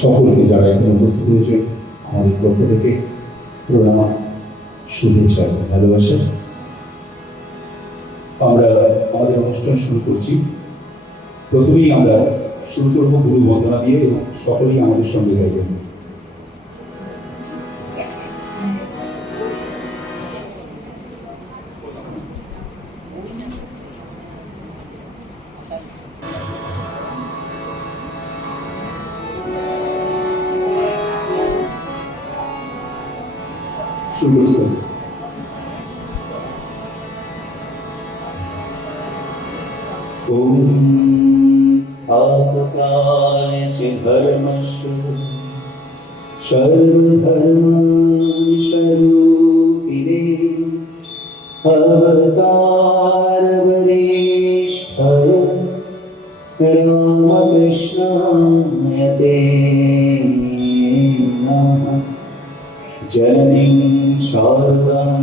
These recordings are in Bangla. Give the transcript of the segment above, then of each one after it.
সকলকে যারা এখানে উপস্থিত হয়েছে আমাদের পক্ষ থেকে প্রণাম, শুভেচ্ছা এবং ভালোবাসা। আমরা আমাদের অনুষ্ঠান শুরু করছি। প্রথমেই আমরা শুরু করব গুরু বন্দনা দিয়ে এবং সকলেই আমাদের সঙ্গে গাইবেন पापकार्यधर्मसु सर्वधर्माणि स्वरूपिणे अवतारवरेश्वर रामकृष्णायते जननीं शारदां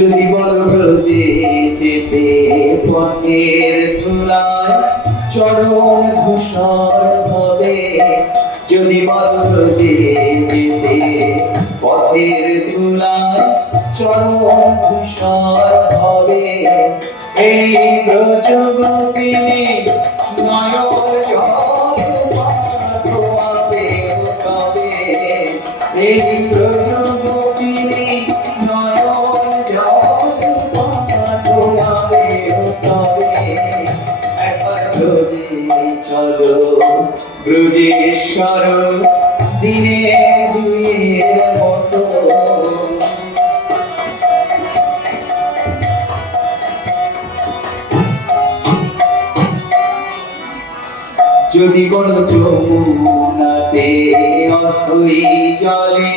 ব্রজে পথের ধুলায় চরণ চলো দিনে দুইয়ের যদি বল যমুনাতে জলে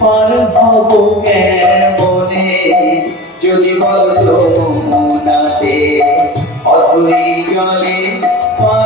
পার হব কেমনে? যদি বল যমুনাতে অথই জলে পার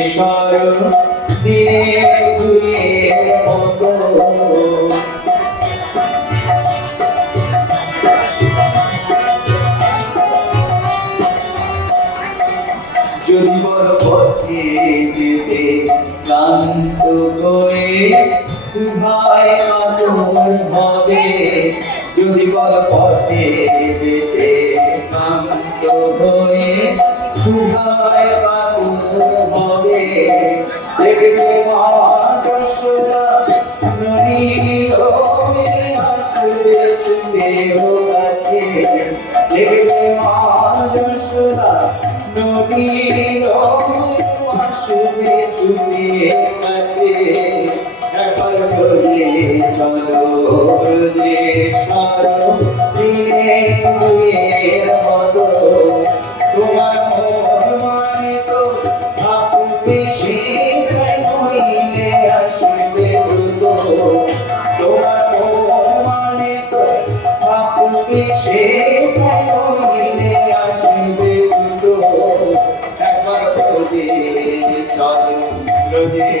Grazie.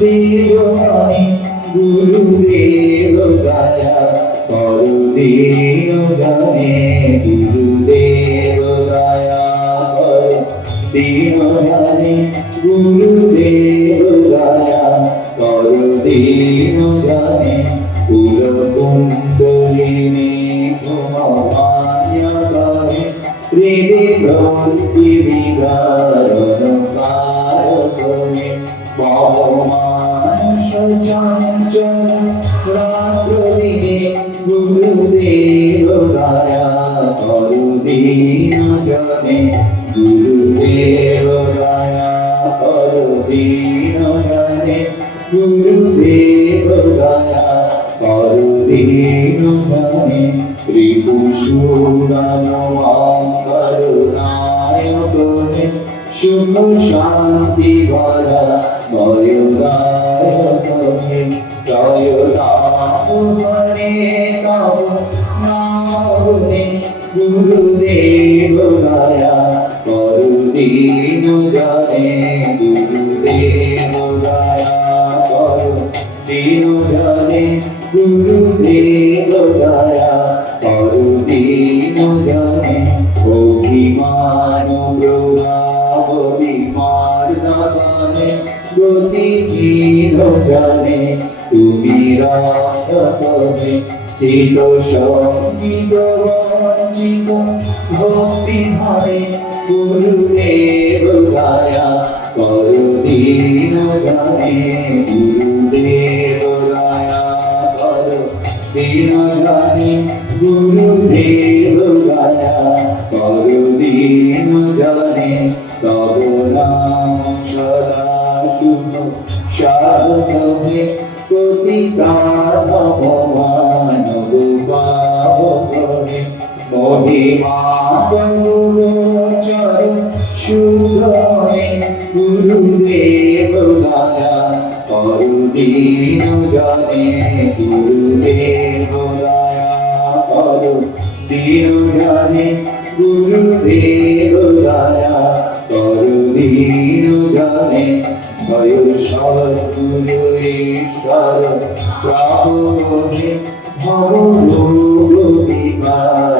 দেবানি গুরুদেব গায়া করুদিন গানে গুরুদেব গায়া দিন গানে গুরুদেব গায়া করুদিন te manjar. ছিল সংগীত বঞ্চিত ভক্তি ভয়ে গুরুদেব গায়া করুদিন জানে গুরু গৌরচর শুভনে গুরুদেব দয়া করুদীন জানে গুরুদেব করু দীন গুরুদেব দয়া করুদীন জানে জয় সদ্গুরু ঈশ্বর প্রাপনে ভব বিকার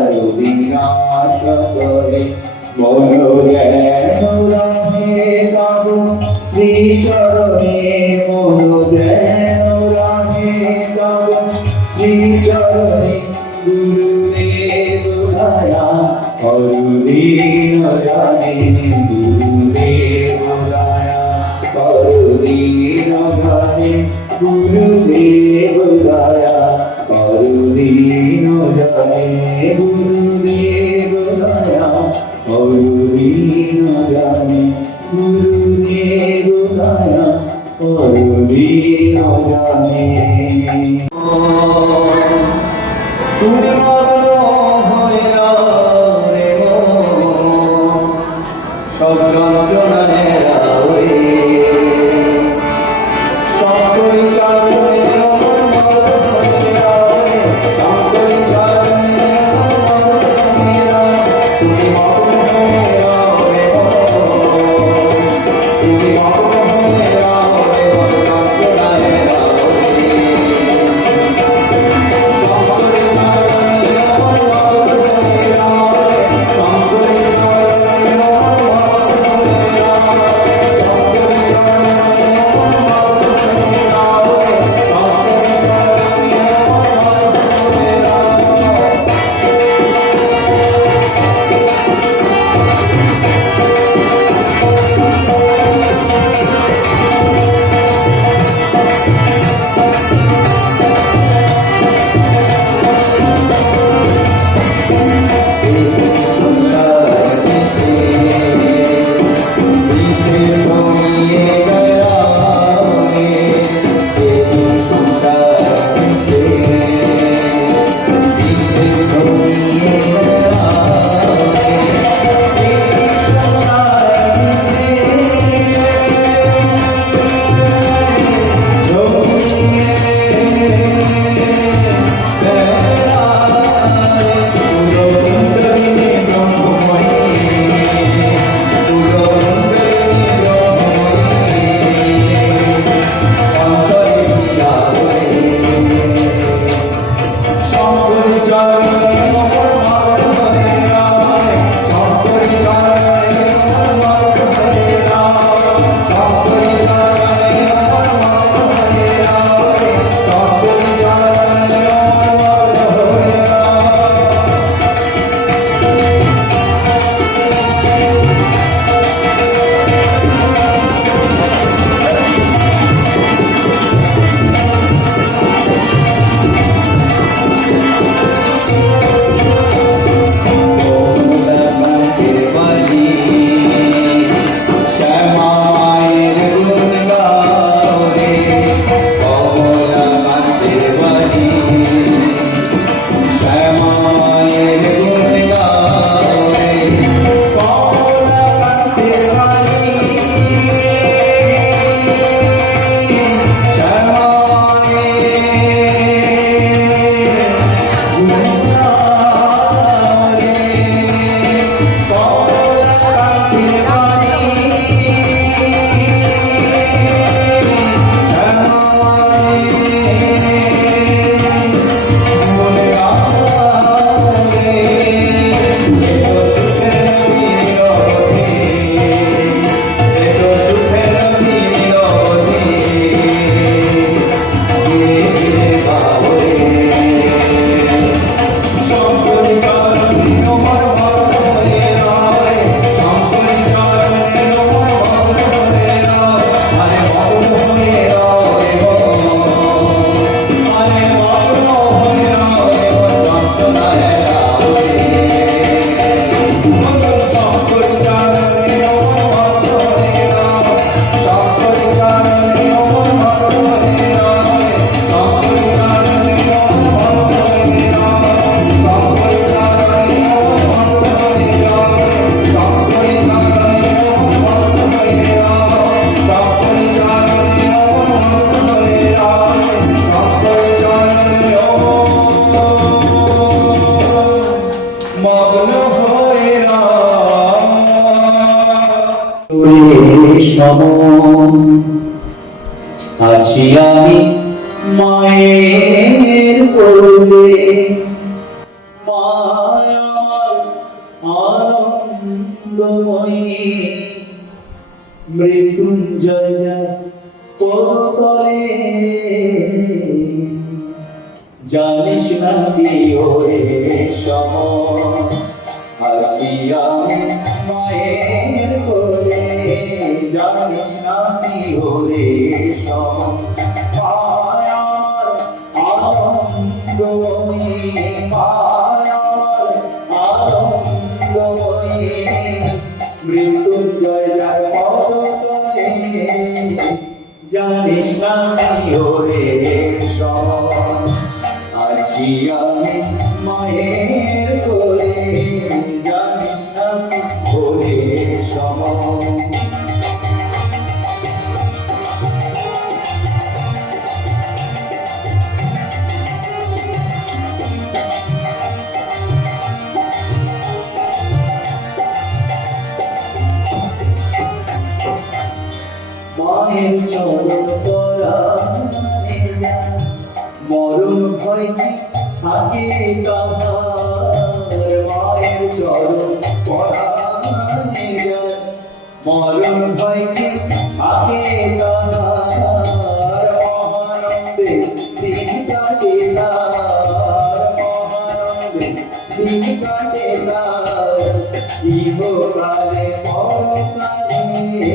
মগ্ন আমি মায়ের কোলে। মায়ার আনন্দময়ী। মৃত্যুঞ্জয় জানিস না কি ওরে সম আছি আমি মায়ের কোলে। জানিস না কি ওরে সম মায়ার আনন্দময়ী ভয় থাকে তাহার মায়ের চরণ করা মরণ ভয় থাকে তাহার মহানন্দে, দিন কাটে তার মহানন্দে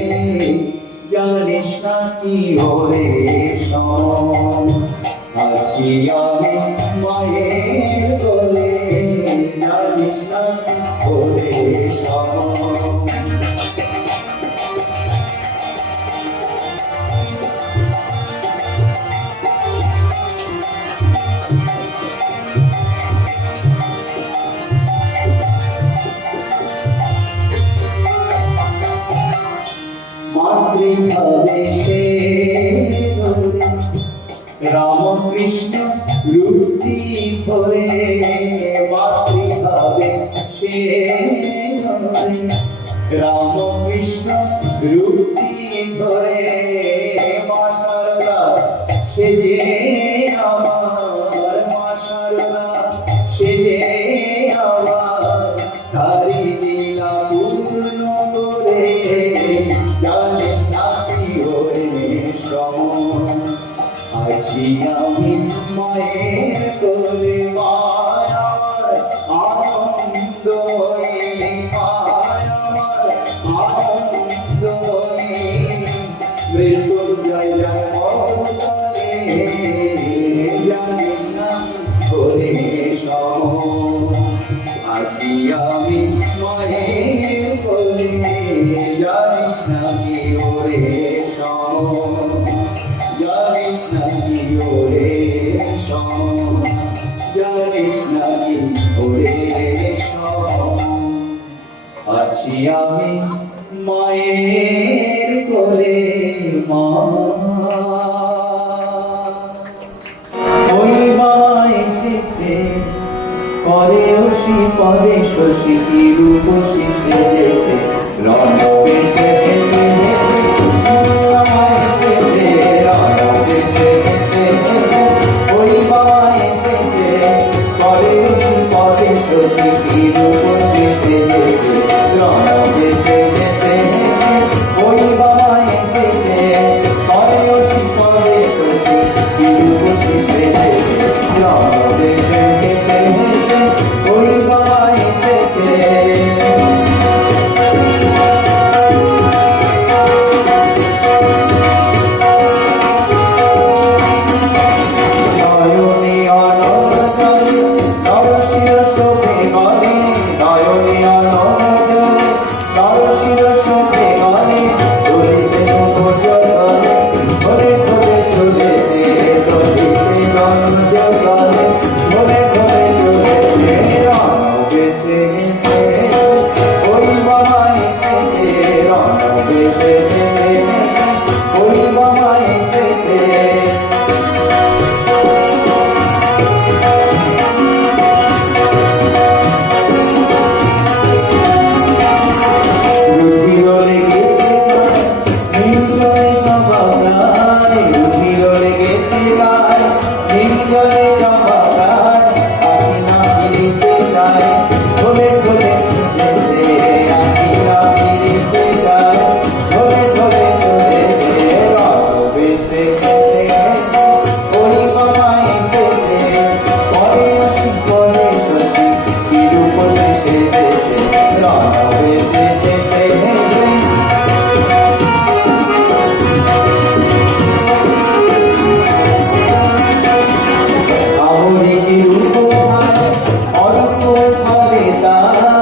জানিস না কি ওরে সম আছি আমি মায়ের কোলে রামকৃষ্ণ রূপটি ধরে মাতৃভাবে সে রামকৃষ্ণ রূপটি ধরে মা সারদা সে যে আমার মা সারদা সে যে আমার তারি লীলা পূর্ণ করে জানিস না কি ওরে সম আছি আমি মায়ের কোলে পরে শশী কি রূপ শিষে রণ ficar